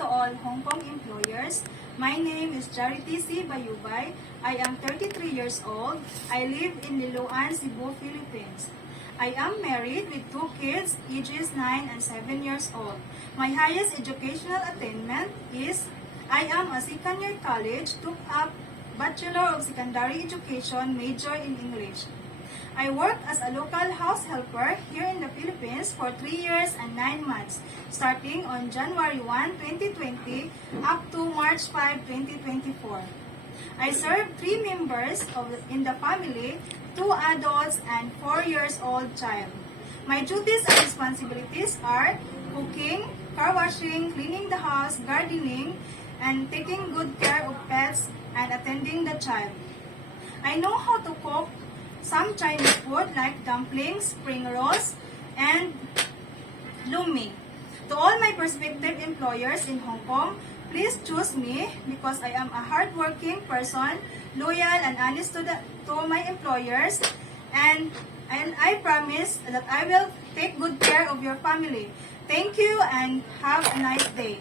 to all Hong Kong employers. My name is Charity C. Bayubay. I am 33 years old. I live in Liloan, Cebu, Philippines. I am married with 2 kids, ages 9 and 7 years old. My highest educational attainment is I am a second-year college, took up Bachelor of Secondary Education, major in English. I worked as a local house helper here in the Philippines for 3 years and 9 months, starting on January 1, 2020 up to March 5, 2024. I served 3 members in the family, 2 adults and 4 years old child. My duties and responsibilities are cooking, car washing, cleaning the house, gardening, and taking good care of pets and attending the child. I know how to cook some Chinese food like dumplings, spring rolls, and lumi. To all my prospective employers in Hong Kong, please choose me because I am a hardworking person, loyal and honest to my employers, and I promise that I will take good care of your family. Thank you and have a nice day.